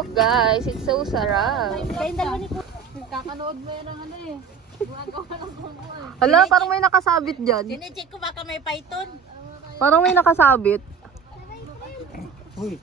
Look guys, it's so sarap. Kakanood mo yan ang ano eh. Gumagawa ng kumuha. Hala, parang may nakasabit dyan. Sinecheck ko baka may python. Parang may nakasabit. Uy.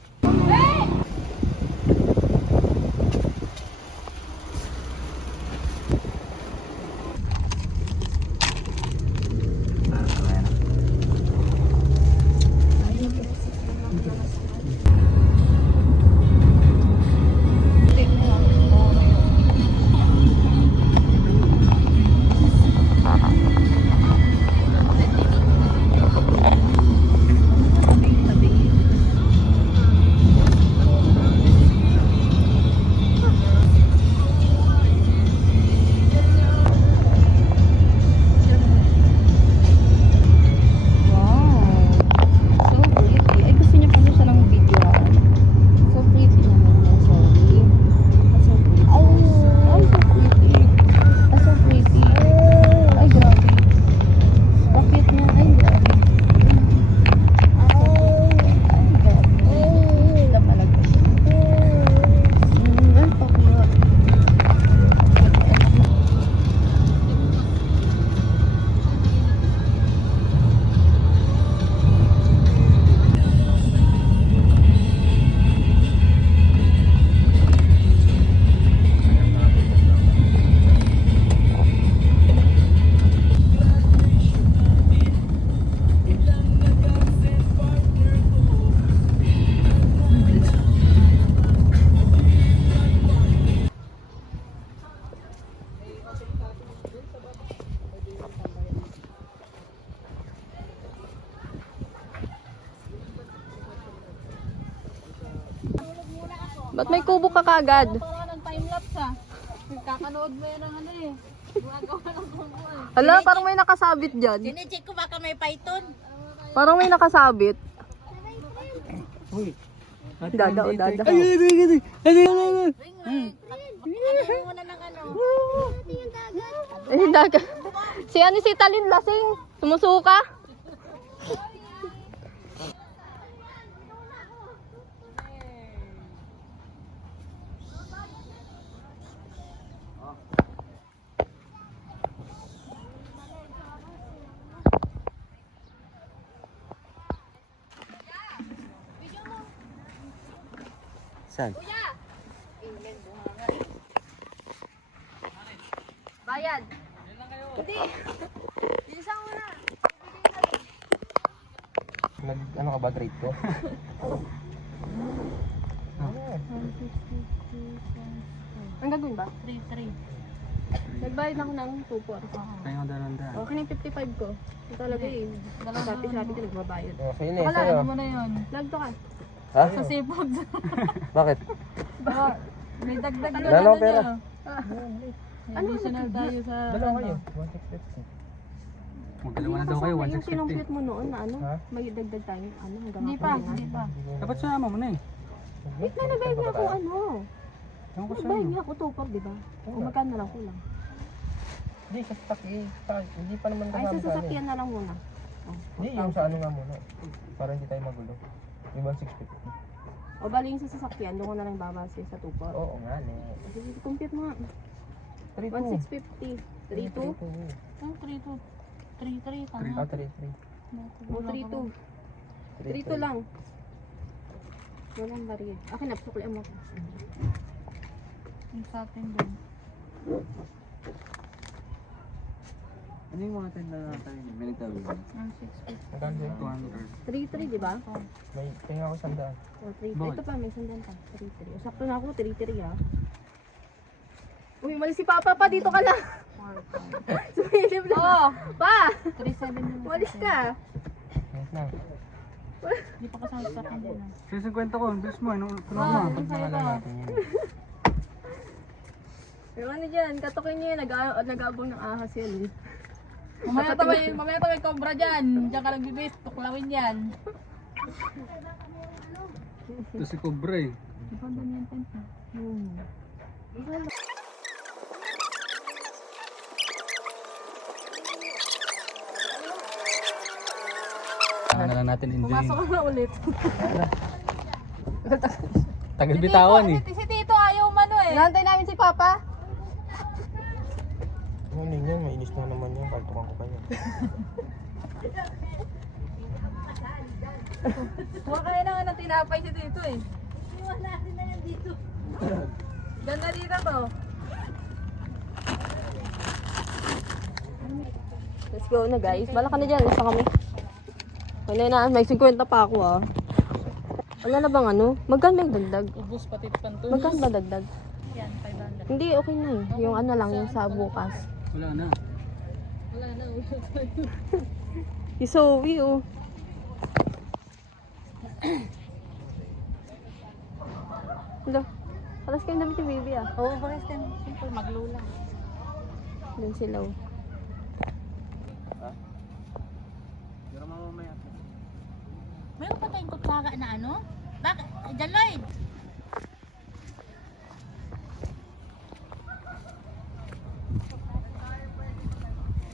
Ba't may kubo ka kagad? Parang ng time-lapse ah. Kakanood mo yan ang ano eh. Gumagawa ng kumuha. Hala, parang may nakasabit dyan. Sinecheck ko baka may python. Parang may nakasabit. Uy. Dada o dada. Ay, ay, ay, ay, ay, ay, ay. Ano muna ng ano? Eh, dagat. Si ano si Talin lasing. Sumusuka. Saan? Bayad. Hindi. Bilisan mo na. Ano ka ba, grade ko? Ang gagawin ba? 3-3. Nagbayad ako ng 2-4. Kaya ang dalanda. Okay na yung 55 ko. Ito talaga eh. Sabi ko nagbabayad. Oh, sa'yo na, Wala, sa'yo. Ano mo na yun? Lagto ka. Ha? Sa seafood. Bakit? May dagdag na Wala akong pera. Ano additional tayo sa Dalawa kayo. 1,650. Magdalawa na daw kayo, Yung 1,650. kinumpute mo noon na ano, Ha? may dagdag tayo. Ano, hanggang Hindi pa, ako na. hindi pa. Dapat sama mo na eh. Wait na, nagbayad niya ako ano. Ewan ko Nagbayad sa'yo. niya ako 2-4, di ba? O magkano na lang kulang. Hindi, kasi hindi pa naman Ay, kasama sa sa ano. sasakyan na lang muna. Oh, Hindi, yung sa ano nga muna. Para hindi tayo magulo. Yung 1,650. O bali yung sa sasakyan, doon ko na lang babase sa 2-4. Oo nga, ne. Sige, compute mo nga. 3,200. 1,650. 3-2? Ang 3-2. 3-3 tama. Ah, 3,300. O 3-2. 3-2 lang. Walang baril. Akin na, suklian mo. Yung sa atin din. Ano yung mga tenda natin? May nagtabi ba? Ang 650. Magkano yun? 200. 3-3, di ba? May tingin ako 100. O 3-3. Bakit? Ito pa, may sundan pa. 3-3. O sakto na ako, 3-3 ah. Uy, mali si Papa pa, dito ka lang. Sumilip lang. Oo. Pa! 3-7 yun. Walis ka. Wait lang. Hindi pa kasama sa akin din. 650 ko, bilis mo. Ano mo? Pag nangalan natin yun. Yung ano dyan, katokin niyo yun, nag-aabang ng ahas yun. Mamaya to may cobra dyan. Diyan ka nagbibis. Tuklawin yan. Ito si Cobra eh. Di ba ang dami yung tent mo? Ano na lang natin in Pumasok ka na ulit. Tagal bitawan eh. Si Tito ayaw mano eh. Nantay namin si Papa. Ano ninyo, mainis na naman yan. Kaltukan ko kayo. Huwag ka na ng tinapay si Tito eh. Wala na yan dito. Ganda dito to. Let's go na guys. Bala ka na dyan. Isa kami. Wala na. May 50 pa ako ah. Wala na bang ano? Magkano may dagdag? Ubus pati pantulos. Magkano ba dagdag? Yan, 500. Hindi, okay na eh. Yung ano lang, yung sa bukas. Wala na. Wala na. Yung Zoe oh. Hala. Alas kayo damit yung baby ah. Oo, bakit yan? Simple, maglula. Doon sila oh. Pero mamamaya. Mayroon pa tayong kutsara na ano? Bakit? Diyan, Lloyd!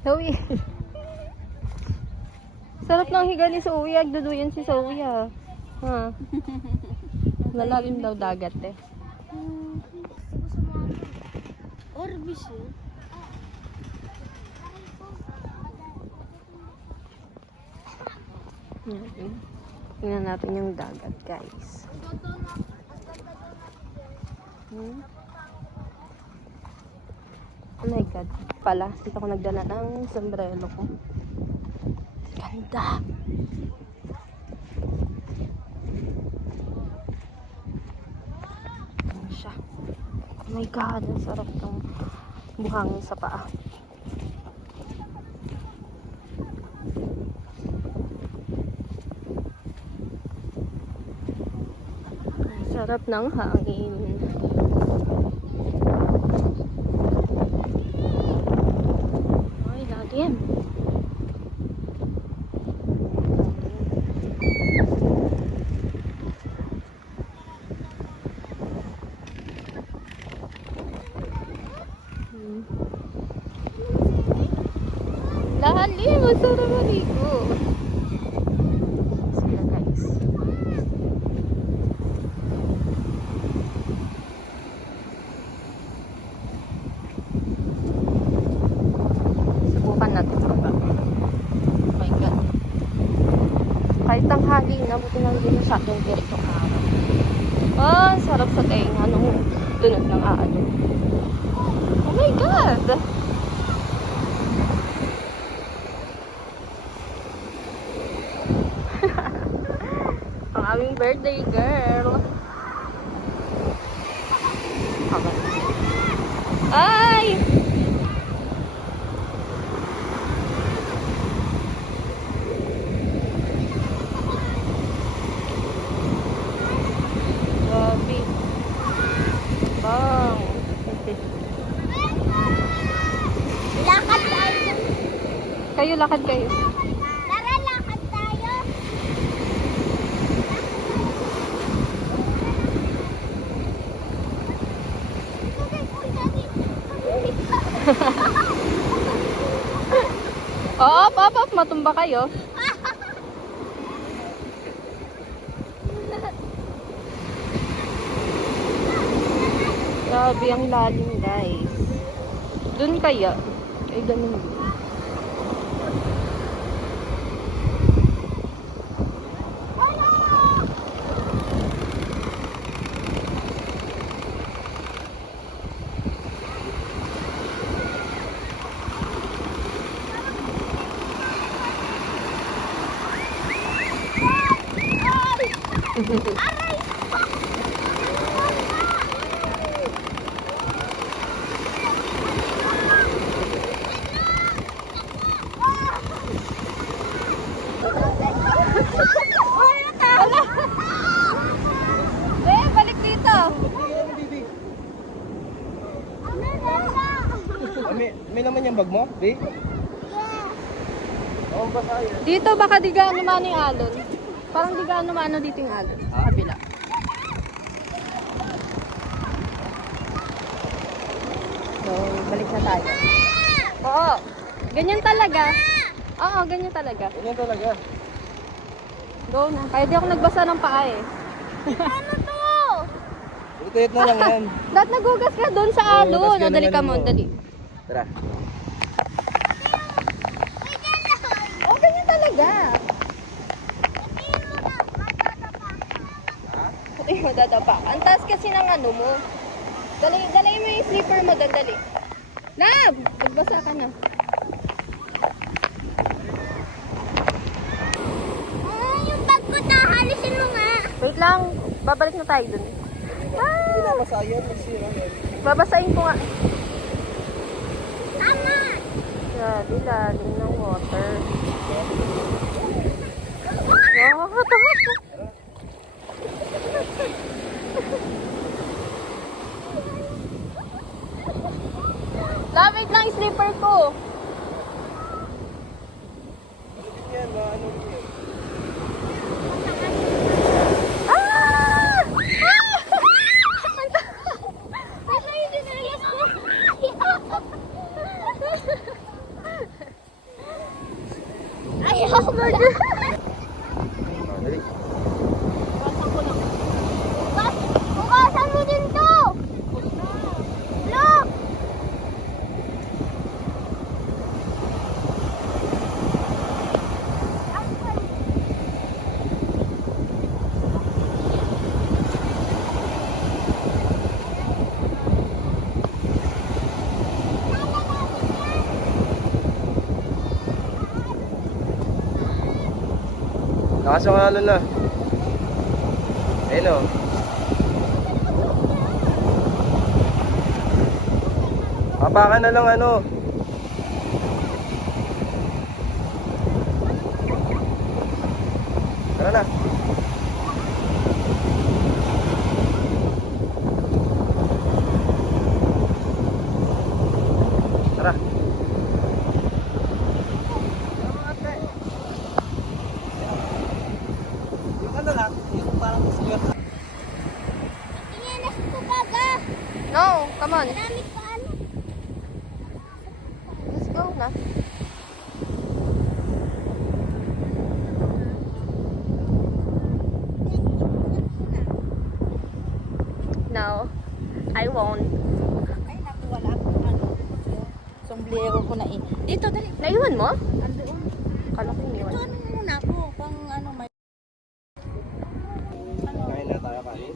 Zoe. Sarap ng higa ni Zoe. Agduduyan si Zoe ah. Ha. Malalim daw dagat eh. Orbis eh. Tingnan natin yung dagat guys. Oh my god. Pala, dito ako nagdala ng sombrero ko. Ganda! Ano siya? Oh my god, ang sarap ng buhangin sa paa. Ang sarap ng hangin. Ay, lalim. Lalim, ang sarap maligo. Sila guys. Subukan natin ito ba? Oh my god. Kahit ang hangin, nabuti lang din masyadong tirik yung araw. Ah, sarap sa tenga nung tunog ng aalon. Oh my god! Ang aming birthday girl. Okay. Ay! Grabe. Bang. Lakad tayo. Kayo, lakad kayo. Tara, lakad tayo. Oo, pop, matumba kayo. Grabe ang lalim guys. Doon kaya? Ay, ganun din. Balik dito. May naman yung bag mo, B? Oo, basa yan. Dito baka di gaano mano yung alon. Parang di gaano mano dito yung alon. Sa kabila. So, balik na tayo. Oo. Ganyan talaga. Oo, ganyan talaga. Ganyan talaga. Go na. Kaya di ako nagbasa ng paa eh. Ano to? tuyot na lang yan. Dahil nagugas ka doon sa alo. Oo, tas No, dali ka ganun mo, mo. dali. Tara. Oh, ganyan talaga. Puti mo dadapa. Ang taas kasi ng ano mo. Dali mo yung slipper mo doon, dali. Lab! Magbasa ka na. Yung bag ko ta, halisin mo nga. Wait lang. Babalik na tayo doon. Ah! Masayan, magsira. Babasahin ko nga. Tama. Grabe, lalim ng water. Nakakatakot. Wait lang, yung slipper ko. Yan, ano yan. Ah! Ano yung dinayas ko? Ayaw ko na. Dali. Bukasan mo din to. Look. Nakasangalo na. Ayun o. Papakan na lang ano. Tara na. Tara. Yung ano lang, yung parang skirt. Inginas ko baga. No, come on. Dami pa ano. Let's go na. No, I won't. Ay, naku, wala akong ano. Sombrero ko na eh. Dito, dali. Naiwan mo? Andoon. Kala ko iniwan. Ito, ano muna po. Pang ano, may... Kain na tayo kain.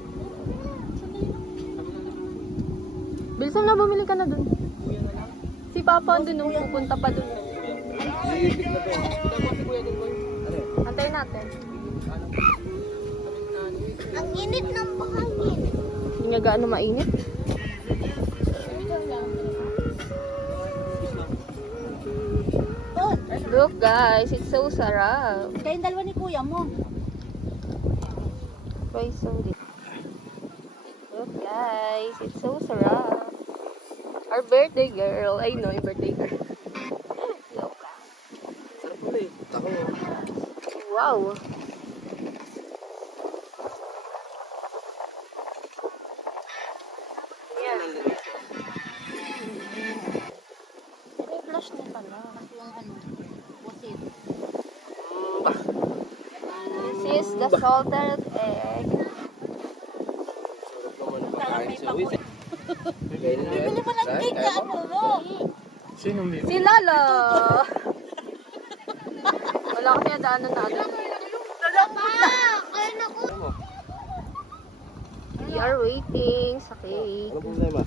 Bilisan na, bumili ka na dun. Si Papa andun nung pupunta pa dun. Antayin natin. Ang init ng bahagin. Hindi nga gaano mainit. Look guys, it's so sarap. Kayong dalawa ni kuya mo. Try so this. Look guys, it's so sarap. Our birthday girl. I know, yung birthday girl. Look. Sarap pala eh. Tako. Wow. Yeah. May blush na pala. Yung ano, pusit. This is the salted egg. Sarap naman ang pagkain sa uwi. Kainin na yan. Bili mo ng cake Kaya na mo? ano, no? Sinong bibili? Si Lala! Wala kasi nadaanan na agad. Kaya na ko. Ano mo? We are waiting sa cake. Ano problema?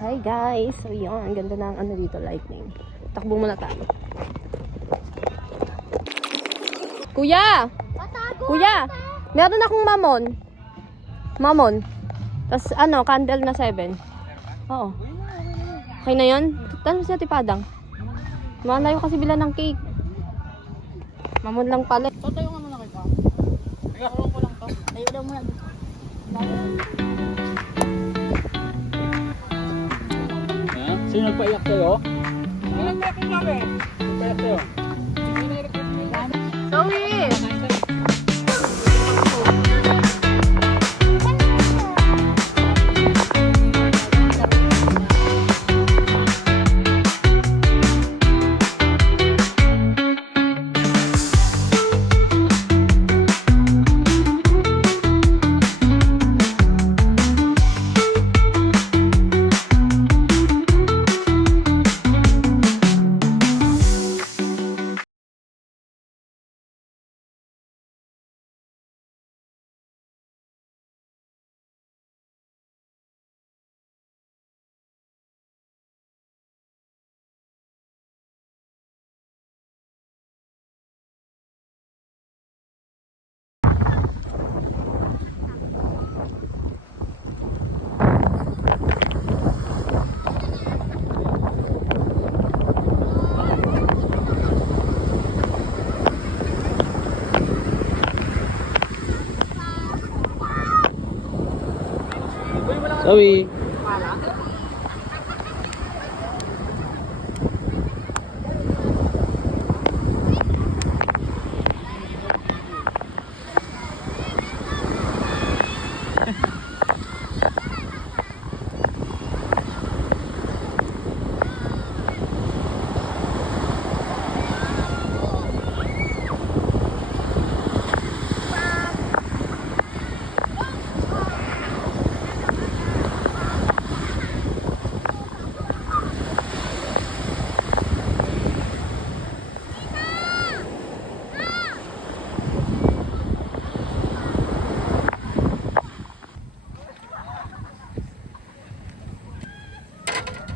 Hi guys! So yun, ang ganda ng ano dito, lightning. Takbo muna tayo. Kuya! Patago. Kuya! Meron akong mamon. Mamon. Tapos ano, candle na 7. Oo. Okay na yun? Tanong si Ate Padang. Malayo kasi bila ng cake. Mamon lang pala. Tatayo nga muna kayo pa. Ayaw ko lang to. Tayo daw muna. Sino nagpaiyak sa'yo? Ilan na ako sabi? Nagpaiyak sa'yo? Zoe! Zoe.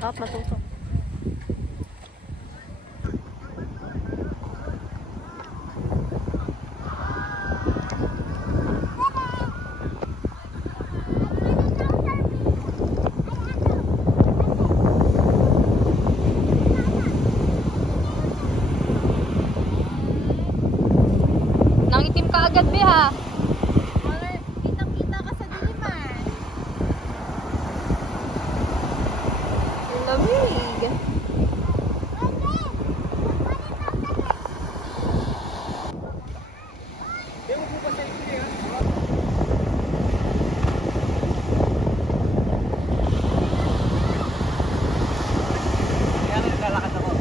Dapat masuso. Nangitim ka agad, be, ha? Kitang-kita ka sa diliman. Ang lamig. Kaya naglalakad ako.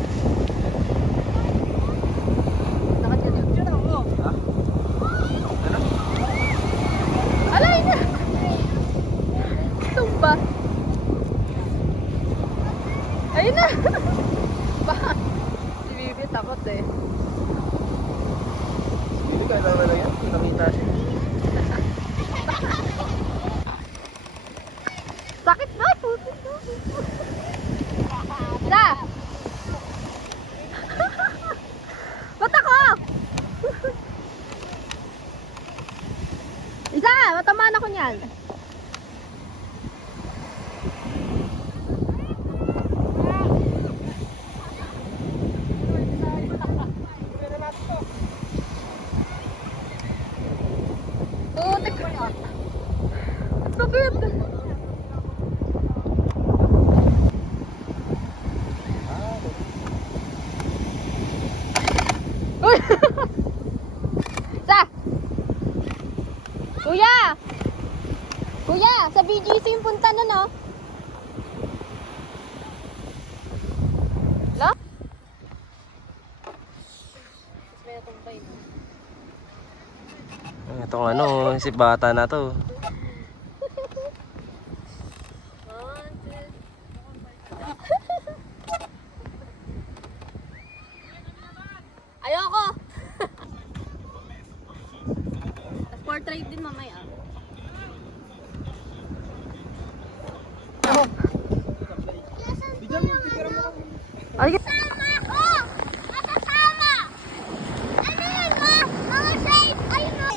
Nakatiyot ako. Alay na! Tumba. Ayun na! Baka. Si Bibi takot eh. Hindi ka naman na yan. Nakita siya. Sakit ba? Putik na. Isa! Ba't ako? Isa! Matamaan ako niyan. Putik. Sakit. Uy! Sa! Kuya! Kuya! Sa BGC yung punta na, no? La? Itong ano, si bata na to. Ayoko! Portrait din mamaya. Ay, Sama ko! Kasama! Ano yun, ma? Mga safe! Ay, no!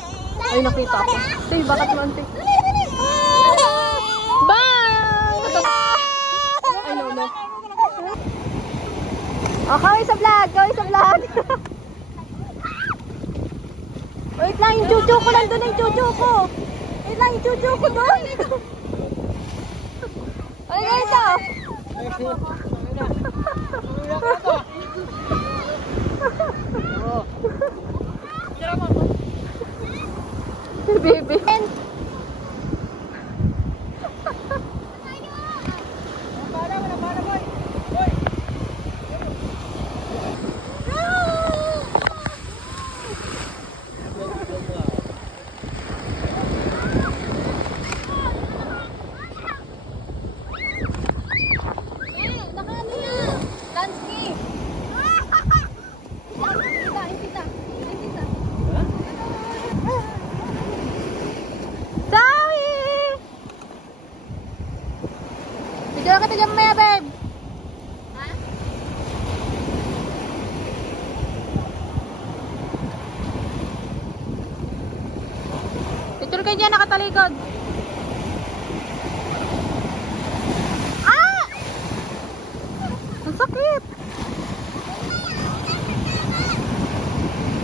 ay nakita ko. Tay, bakit mo ante? Bye! Ay, no, no. Oh, kaway sa vlog! Kaway sa vlog! Wait lang, yung chuchu ko lang doon, yung chuchu ko! Wait lang, yung chuchu ko doon! Ay, ito! Baby. Bigyan kita dyan maya, babe. Ha? Picture kayo dyan, nakatalikod. Ah! Ang sakit.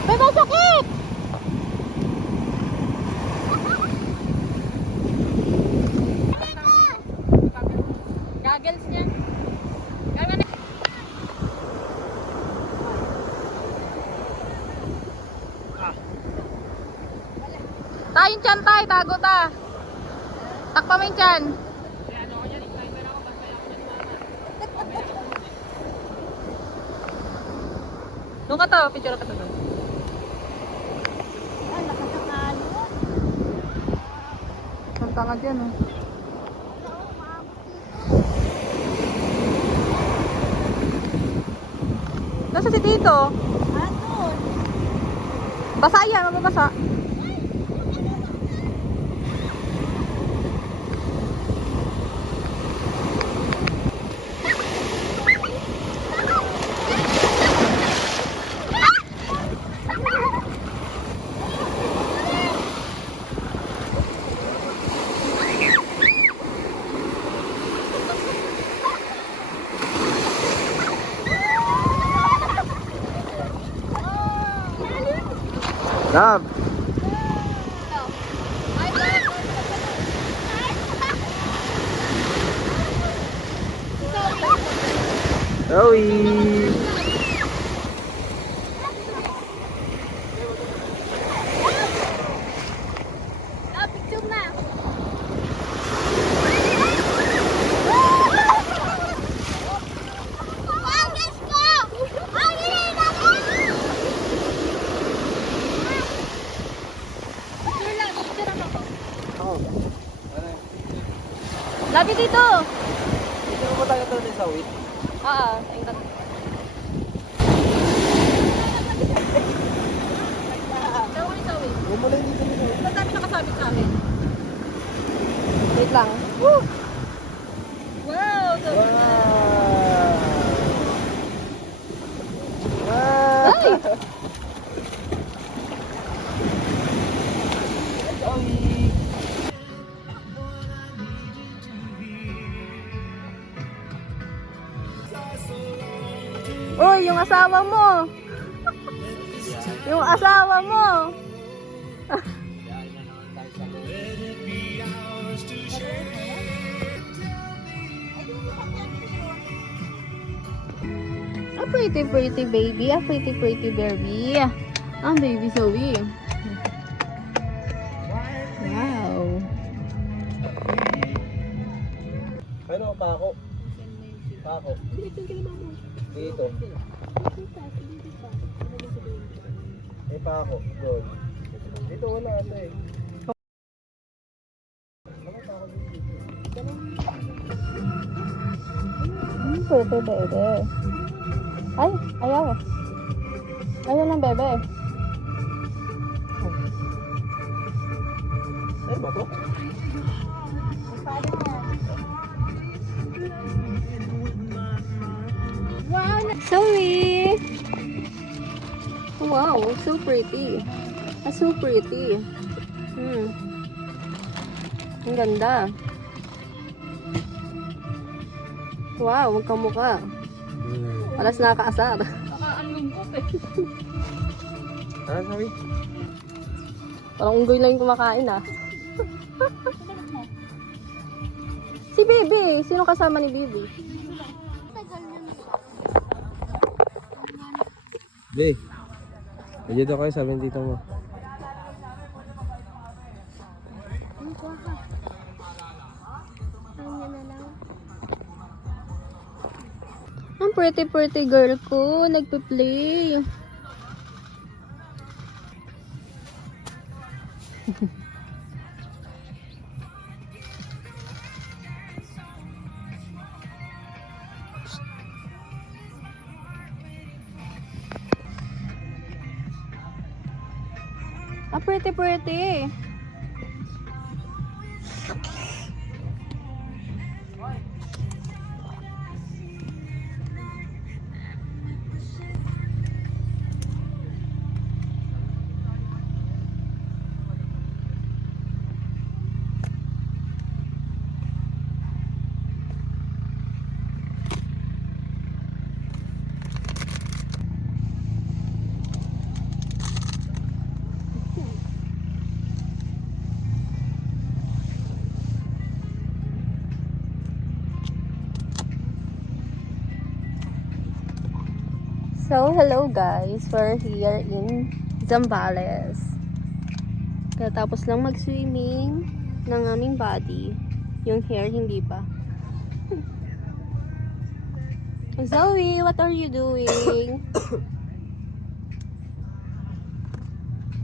Babe, ang sakit. tiyan tay, tago ta. Takpa mo yung tiyan. Doon ka to, picture ka to doon. Ang tangad yan, oh. Nasa si Tito? Basa yan, mababasa. Love! Zoe! Picture na. Agis ko! Agis na! Picture lang, picture ako. Labi dito! Ito mo tayo ito sa wait. Oo, tayong tatlo. Huwag mo lang dito nito. Ang dami nakasabit sa amin. Wait lang. Wow! Wow! Ay! Uy, yung asawa mo! Yung asawa mo! A pretty pretty baby, a pretty pretty baby. Ang baby Zoe. Wow. Ano, pako? Pako. Dito. May pako. Doon. Dito wala ata eh. Pretty baby. Ay, ayaw. Ayaw ng bebe. Ano ba to? Zoe! Wow, so pretty. So pretty. Ang ganda. Wow, magkamukha. Alas nakakaasar. Ano sabi? Parang unggoy lang yung kumakain ah. Si Bibi. Sino kasama ni Bibi? Jay. Medyo daw kayo sabihin dito mo. Ang pretty pretty girl ko. Nagpe-play. Ah, pretty pretty. So, hello guys. We're here in Zambales. Tapos lang mag-swimming ng aming body. Yung hair, hindi pa. Zoe, what are you doing?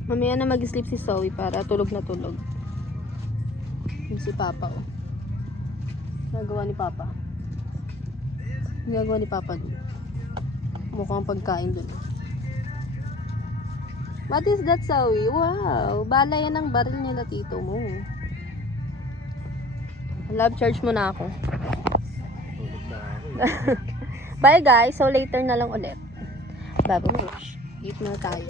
Mamaya na mag-sleep si Zoe para tulog na tulog. Yung si Papa, oh. Nagawa ni Papa. Nagawa ni Papa dun. Mukhang pagkain dun. What is that, Zoe? Wow! Bala yan ang baril nila tito mo. Love, charge mo na ako. Tulog na ako. Bye guys. So later na lang ulit. Babawish. Eat na tayo.